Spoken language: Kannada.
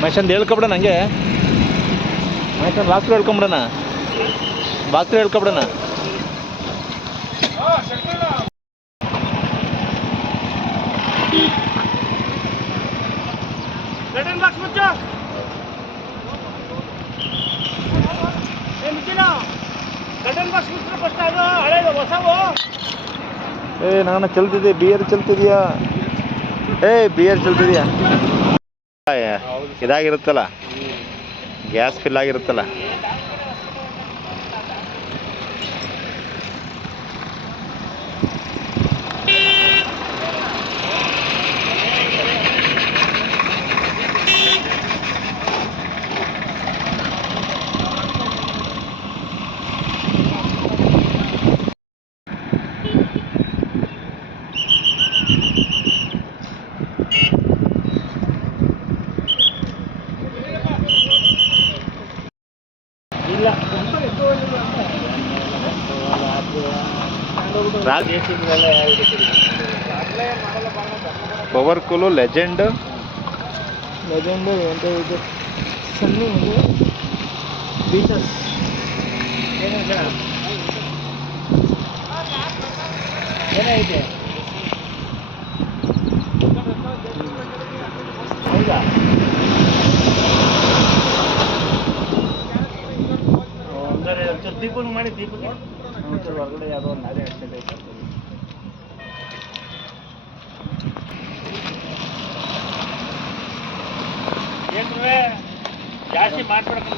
ಮಹೇಶಂದು ಹೇಳ್ಕೊಬಿಡೋಣ ಹಂಗೆ. ಮಹೇಶಂದು ಬಾಕ್ಸ್ರು ಹೇಳ್ಕೊಂಬಿಡೋಣ, ಬಾಕ್ಸ್ರು ಹೇಳ್ಕೊಬಿಡೋಣ. ಏ ನಾನು ಚಲ್ತಿದ್ದೆ, ಬಿಯರ್ ಚಲ್ತಿದ್ಯಾ? ಬಿಯರ್ ಚಲ್ತಿದ್ಯಾ? ಇದಾಗಿರುತ್ತಲ್ಲ, ಗ್ಯಾಸ್ ಫಿಲ್ ಆಗಿರುತ್ತಲ್ಲ. ಪವರ್ ಕೂಲು ಲೆಜೆಂಡ್ ಏನು ಇದು ಸನ್ನಿ ಬೀಚಸ್ ಏನೈತೆ? ಹೌದಾ? ಅಂದರೆ ಒಂಚೂರು ದೀಪನ ಮಾಡಿ, ದೀಪಕ್ಕೆ ಒಂಚೂರು ಹೊರಗಡೆ ಯಾವುದೋ ಒಂದು ನಾಳೆ ಅಷ್ಟೇ ಏನ್ರೇ ಜಾಸ್ತಿ ಮಾಡ್ಬಿಡಕ್ಕೆ